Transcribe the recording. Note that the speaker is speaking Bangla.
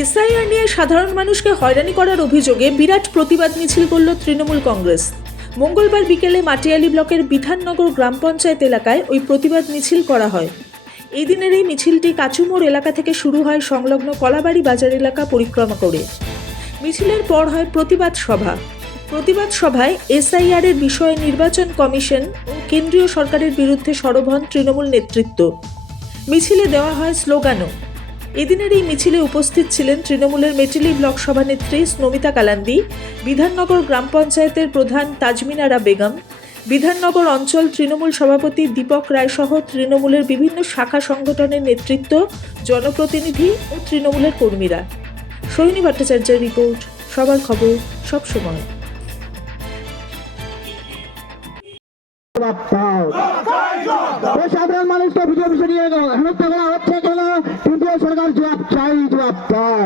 এসআইআর নিয়ে সাধারণ মানুষকে হয়রানি করার অভিযোগে বিরাট প্রতিবাদ মিছিল করল তৃণমূল কংগ্রেস। মঙ্গলবার বিকেলে মাটিয়ালি ব্লকের বিধাননগর গ্রাম পঞ্চায়েত এলাকায় ওই প্রতিবাদ মিছিল করা হয়। এই দিনের এই মিছিলটি কাচুমোড় এলাকা থেকে শুরু হয় সংলগ্ন কলাবাড়ি বাজার এলাকা পরিক্রমা করে। মিছিলের পর হয় প্রতিবাদ সভা। প্রতিবাদ সভায় এসআইআর এর বিষয়ে নির্বাচন কমিশন ও কেন্দ্রীয় সরকারের বিরুদ্ধে সরব হন তৃণমূল নেতৃত্ব। মিছিলে দেওয়া হয় স্লোগানও। এদিনের এই মিছিলে উপস্থিত ছিলেন তৃণমূলের মেটেলি ব্লক সভানেত্রী স্নমিতা কালান্দি, বিধাননগর গ্রাম পঞ্চায়েতের প্রধান তাজমিনারা বেগম, বিধাননগর অঞ্চল তৃণমূল সভাপতি দীপক রায় সহ তৃণমূলের বিভিন্ন শাখা সংগঠনের নেতৃত্ব, জনপ্রতিনিধি ও তৃণমূলের কর্মীরা। সোহিনী ভট্টাচার্যের রিপোর্ট, সবার খবর, সব সময়। সাধারণ মানুষকে ভিডিও নিয়ে হত্যা করা হচ্ছে কেন? কেন্দ্রীয় সরকার জবাব চাই, জবাব দাও।